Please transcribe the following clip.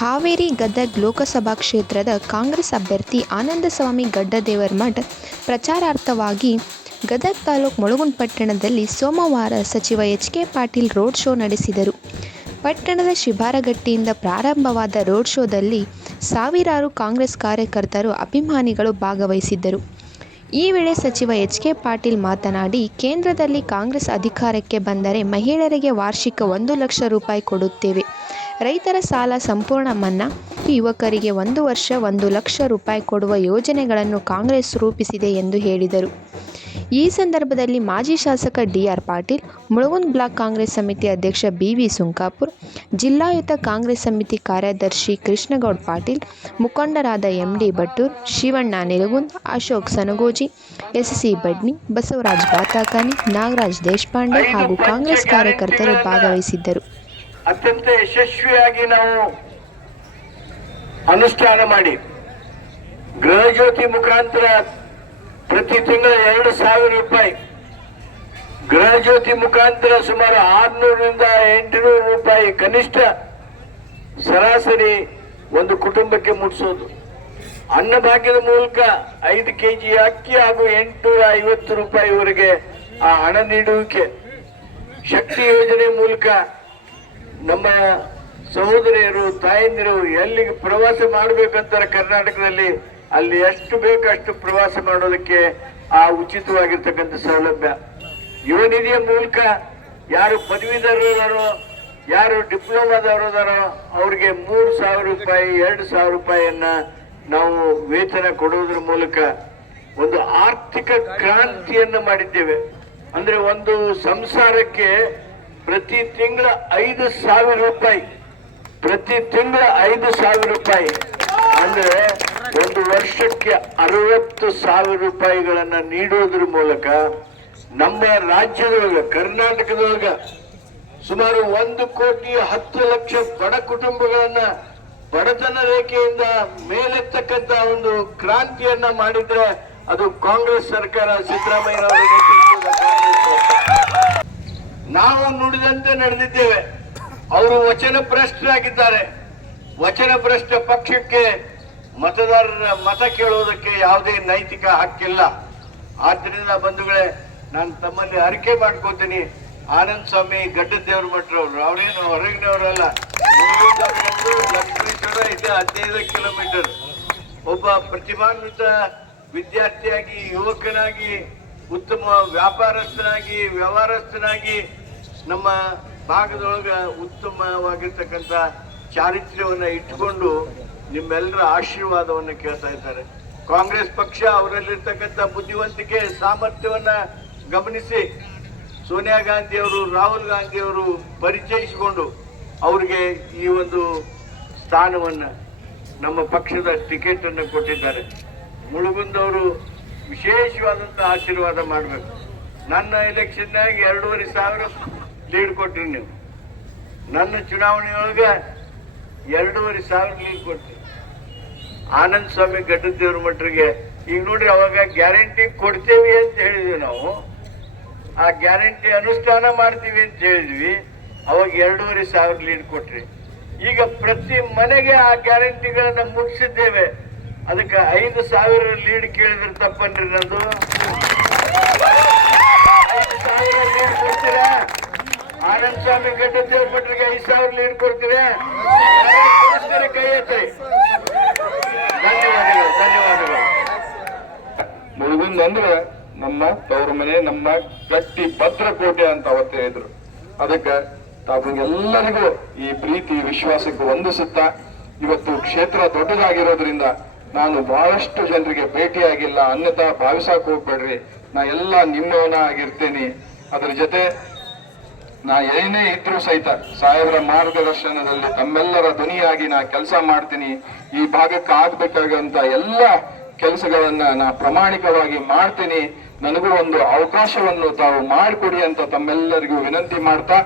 ಹಾವೇರಿ ಗದಗ ಲೋಕಸಭಾ ಕ್ಷೇತ್ರದ ಕಾಂಗ್ರೆಸ್ ಅಭ್ಯರ್ಥಿ ಆನಂದಸ್ವಾಮಿ ಗಡ್ಡದೇವರಮಠ ಪ್ರಚಾರಾರ್ಥವಾಗಿ ಗದಗ ತಾಲೂಕು ಮುಳಗುಂದ ಪಟ್ಟಣದಲ್ಲಿ ಸೋಮವಾರ ಸಚಿವ ಎಚ್.ಕೆ. ಪಾಟೀಲ್ ರೋಡ್ ಶೋ ನಡೆಸಿದರು. ಪಟ್ಟಣದ ಶಿಬಾರಗಟ್ಟಿಯಿಂದ ಪ್ರಾರಂಭವಾದ ರೋಡ್ ಶೋದಲ್ಲಿ ಸಾವಿರಾರು ಕಾಂಗ್ರೆಸ್ ಕಾರ್ಯಕರ್ತರು, ಅಭಿಮಾನಿಗಳು ಭಾಗವಹಿಸಿದ್ದರು. ಈ ವೇಳೆ ಸಚಿವ ಎಚ್.ಕೆ. ಪಾಟೀಲ್ ಮಾತನಾಡಿ, ಕೇಂದ್ರದಲ್ಲಿ ಕಾಂಗ್ರೆಸ್ ಅಧಿಕಾರಕ್ಕೆ ಬಂದರೆ ಮಹಿಳೆಯರಿಗೆ ವಾರ್ಷಿಕ 1 ಲಕ್ಷ ರೂಪಾಯಿ ಕೊಡುತ್ತೇವೆ, ರೈತರ ಸಾಲ ಸಂಪೂರ್ಣ ಮನ್ನಾ, ಯುವಕರಿಗೆ 1 ವರ್ಷ 1 ಲಕ್ಷ ರೂಪಾಯಿ ಕೊಡುವ ಯೋಜನೆಗಳನ್ನು ಕಾಂಗ್ರೆಸ್ ರೂಪಿಸಿದೆ ಎಂದು ಹೇಳಿದರು. ಈ ಸಂದರ್ಭದಲ್ಲಿ ಮಾಜಿ ಶಾಸಕ ಡಿ.ಆರ್. ಪಾಟೀಲ್, ಮುಳಗುಂದ ಬ್ಲಾಕ್ ಕಾಂಗ್ರೆಸ್ ಸಮಿತಿ ಅಧ್ಯಕ್ಷ ಬಿ.ವಿ. ಸುಂಕಾಪುರ್, ಜಿಲ್ಲಾಯತ ಕಾಂಗ್ರೆಸ್ ಸಮಿತಿ ಕಾರ್ಯದರ್ಶಿ ಕೃಷ್ಣಗೌಡ ಪಾಟೀಲ್, ಮುಖಂಡರಾದ ಎಂ.ಡಿ. ಬಟ್ಟೂರ್, ಶಿವಣ್ಣ ನಿಲಗುಂದ, ಅಶೋಕ್ ಸನಗೋಜಿ, ಎಸ್.ಸಿ. ಬಡ್ನಿ, ಬಸವರಾಜ ಬಾತಾಕಾನಿ, ನಾಗರಾಜ್ ದೇಶಪಾಂಡೆ ಹಾಗೂ ಕಾಂಗ್ರೆಸ್ ಕಾರ್ಯಕರ್ತರು ಭಾಗವಹಿಸಿದ್ದರು. ಅತ್ಯಂತ ಯಶಸ್ವಿಯಾಗಿ ನಾವು ಅನುಷ್ಠಾನ ಮಾಡಿ ಗೃಹ ಜ್ಯೋತಿ ಮುಖಾಂತರ ಪ್ರತಿ ತಿಂಗಳ 2,000 ರೂಪಾಯಿ, ಗೃಹ ಜ್ಯೋತಿ ಮುಖಾಂತರ ಸುಮಾರು 600ರಿಂದ 800 ರೂಪಾಯಿ ಕನಿಷ್ಠ ಸರಾಸರಿ ಒಂದು ಕುಟುಂಬಕ್ಕೆ ಮುಟ್ಟಿಸೋದು. ಅನ್ನಭಾಗ್ಯದ ಮೂಲಕ 5 ಕೆಜಿ ಅಕ್ಕಿ ಹಾಗೂ 850 ರೂಪಾಯಿವರೆಗೆ ಆ ಹಣ ನೀಡುವಿಕೆ, ಶಕ್ತಿ ಯೋಜನೆ ಮೂಲಕ ನಮ್ಮ ಸಹೋದರಿಯರು, ತಾಯಂದಿರು ಎಲ್ಲಿಗೆ ಪ್ರವಾಸ ಮಾಡಬೇಕಂತಾರೆ ಕರ್ನಾಟಕದಲ್ಲಿ ಅಲ್ಲಿ ಎಷ್ಟು ಬೇಕು ಅಷ್ಟು ಪ್ರವಾಸ ಮಾಡೋದಕ್ಕೆ ಆ ಉಚಿತವಾಗಿರ್ತಕ್ಕಂಥ ಸೌಲಭ್ಯ, ಯುವ ನಿಧಿಯ ಮೂಲಕ ಯಾರು ಪದವೀಧರರು, ಯಾರು ಡಿಪ್ಲೊಮಾದವರದಾರೋ ಅವ್ರಿಗೆ 3,000 ರೂಪಾಯಿ, 2,000 ರೂಪಾಯಿಯನ್ನ ನಾವು ವೇತನ ಕೊಡೋದ್ರ ಮೂಲಕ ಒಂದು ಆರ್ಥಿಕ ಕ್ರಾಂತಿಯನ್ನ ಮಾಡಿದ್ದೇವೆ. ಅಂದ್ರೆ ಒಂದು ಸಂಸಾರಕ್ಕೆ ಪ್ರತಿ ತಿಂಗಳ 5,000 ರೂಪಾಯಿ, ಪ್ರತಿ ತಿಂಗಳ 5,000 ರೂಪಾಯಿ ಅಂದ್ರೆ ಒಂದು ವರ್ಷಕ್ಕೆ 60,000 ರೂಪಾಯಿಗಳನ್ನ ನೀಡೋದ್ರ ಮೂಲಕ ನಮ್ಮ ರಾಜ್ಯದೊಳಗ, ಕರ್ನಾಟಕದೊಳಗ ಸುಮಾರು 1,10,00,000 ಬಡ ಕುಟುಂಬಗಳನ್ನ ಬಡತನ ರೇಖೆಯಿಂದ ಮೇಲೆತ್ತಕ್ಕಂತ ಒಂದು ಕ್ರಾಂತಿಯನ್ನ ಮಾಡಿದ್ರೆ ಅದು ಕಾಂಗ್ರೆಸ್ ಸರ್ಕಾರ, ಸಿದ್ದರಾಮಯ್ಯನವರ ನೇತೃತ್ವದ ಕಾಂಗ್ರೆಸ್. ನಾವು ನುಡಿದಂತೆ ನಡೆದಿದ್ದೇವೆ. ಅವರು ವಚನ ಭ್ರಷ್ಟರಾಗಿದ್ದಾರೆ. ವಚನ ಭ್ರಷ್ಟ ಪಕ್ಷಕ್ಕೆ ಮತದಾರರ ಮತ ಕೇಳುವುದಕ್ಕೆ ಯಾವುದೇ ನೈತಿಕ ಹಕ್ಕಿಲ್ಲ. ಆದ್ದರಿಂದ ಬಂಧುಗಳೇ, ನಾನು ತಮ್ಮಲ್ಲಿ ಅರಿಕೆ ಮಾಡ್ಕೋತೀನಿ, ಆನಂದ ಸ್ವಾಮಿ ಗಡ್ಡದೇವ್ರ ಮಠರವರು, ಅವರೇನು ಹೊರಗಿನವರಲ್ಲ, ಲಕ್ಷ್ಮೀಶ್ವರ ಇದೆ 15 ಕಿಲೋಮೀಟರ್. ಒಬ್ಬ ಪ್ರತಿಭಾನ್ವಿತ ವಿದ್ಯಾರ್ಥಿಯಾಗಿ, ಯುವಕನಾಗಿ, ಉತ್ತಮ ವ್ಯಾಪಾರಸ್ಥನಾಗಿ, ವ್ಯವಹಾರಸ್ಥನಾಗಿ ನಮ್ಮ ಭಾಗದೊಳಗ ಉತ್ತಮವಾಗಿರ್ತಕ್ಕಂಥ ಚಾರಿತ್ರ್ಯವನ್ನ ಇಟ್ಟುಕೊಂಡು ನಿಮ್ಮೆಲ್ಲರ ಆಶೀರ್ವಾದವನ್ನು ಕೇಳ್ತಾ ಇದ್ದಾರೆ. ಕಾಂಗ್ರೆಸ್ ಪಕ್ಷ ಅವರಲ್ಲಿರ್ತಕ್ಕಂಥ ಬುದ್ಧಿವಂತಿಕೆ, ಸಾಮರ್ಥ್ಯವನ್ನ ಗಮನಿಸಿ ಸೋನಿಯಾ ಗಾಂಧಿ ಅವರು, ರಾಹುಲ್ ಗಾಂಧಿ ಅವರು ಪರಿಚಯಿಸಿಕೊಂಡು ಅವರಿಗೆ ಈ ಒಂದು ಸ್ಥಾನವನ್ನ, ನಮ್ಮ ಪಕ್ಷದ ಟಿಕೆಟ್ ಅನ್ನು ಕೊಟ್ಟಿದ್ದಾರೆ. ಮುಳುಗುಂದವರು ವಿಶೇಷವಾದಂತಹ ಆಶೀರ್ವಾದ ಮಾಡಬೇಕು. ನನ್ನ ಎಲೆಕ್ಷನ್ನಾಗ 2,500 ಲೀಡ್ ಕೊಟ್ರಿ ನೀವು, ನನ್ನ ಚುನಾವಣೆಯೊಳಗೆ 2,500 ಲೀಡ್ ಕೊಟ್ರಿ. ಆನಂದ ಸ್ವಾಮಿ ಗಡ್ಡದೇವ್ರ ಮಠರಿಗೆ ಈಗ ನೋಡ್ರಿ, ಅವಾಗ ಗ್ಯಾರಂಟಿ ಕೊಡ್ತೇವಿ ಅಂತ ಹೇಳಿದ್ವಿ ನಾವು, ಆ ಗ್ಯಾರಂಟಿ ಅನುಷ್ಠಾನ ಮಾಡ್ತೀವಿ ಅಂತ ಹೇಳಿದ್ವಿ. ಅವಾಗ 2,500 ಲೀಡ್ ಕೊಟ್ರಿ. ಈಗ ಪ್ರತಿ ಮನೆಗೆ ಆ ಗ್ಯಾರಂಟಿಗಳನ್ನ ಮುಗಿಸಿದ್ದೇವೆ. ಅದಕ್ಕೆ 5,000 ಲೀಡ್ ಕೇಳಿದ್ರೆ ತಪ್ಪನ್ರಿ ನಂದು. 5,000 ಲೀಡ್ ಕೊಡ್ತೀರಾ? ಆನಂದ ಸ್ವಾಮಿ ಗಡ್ಡದೇವ್ರ ಮಠರಿಗೆ 5,000 ಲೀಡ್ ಕೊಡ್ತೀರಾ? ಕೈ ಎತ್ತಿ. ಧನ್ಯವಾದಗಳು, ಧನ್ಯವಾದಗಳು. ಮುಳುಗುಂದ ಅಂದ್ರೆ ನಮ್ಮ ತವರು ಮನೆ, ನಮ್ಮ ಗಟ್ಟಿ ಭದ್ರಕೋಟೆ ಅಂತ ಅವತ್ತು ಹೇಳಿದ್ರು. ಅದಕ್ಕೆ ತಾವೆಲ್ಲರಿಗೂ ಈ ಪ್ರೀತಿ ವಿಶ್ವಾಸಕ್ಕೆ ವಂದಿಸುತ್ತಾ, ಇವತ್ತು ಕ್ಷೇತ್ರ ದೊಡ್ಡದಾಗಿರೋದ್ರಿಂದ ನಾನು ಬಹಳಷ್ಟು ಜನರಿಗೆ ಭೇಟಿಯಾಗಿಲ್ಲ, ಅನ್ಯತಾ ಭಾವಿಸಕ್ ಹೋಗ್ಬೇಡ್ರಿ, ನಾ ಎಲ್ಲ ನಿಮ್ಮವನ ಆಗಿರ್ತೇನೆ. ಅದ್ರ ಜೊತೆ ನಾ ಏನೇ ಇದ್ರೂ ಸಹಿತ ಸಾಹೇಬರ ಮಾರ್ಗದರ್ಶನದಲ್ಲಿ ತಮ್ಮೆಲ್ಲರ ಧ್ವನಿಯಾಗಿ ನಾ ಕೆಲಸ ಮಾಡ್ತೀನಿ. ಈ ಭಾಗಕ್ಕೆ ಆಗ್ಬೇಕಾಗಂತ ಎಲ್ಲ ಕೆಲಸಗಳನ್ನ ನಾ ಪ್ರಾಮಾಣಿಕವಾಗಿ ಮಾಡ್ತೀನಿ. ನನಗೂ ಒಂದು ಅವಕಾಶವನ್ನು ತಾವು ಮಾಡಿಕೊಡಿ ಅಂತ ತಮ್ಮೆಲ್ಲರಿಗೂ ವಿನಂತಿ ಮಾಡ್ತಾ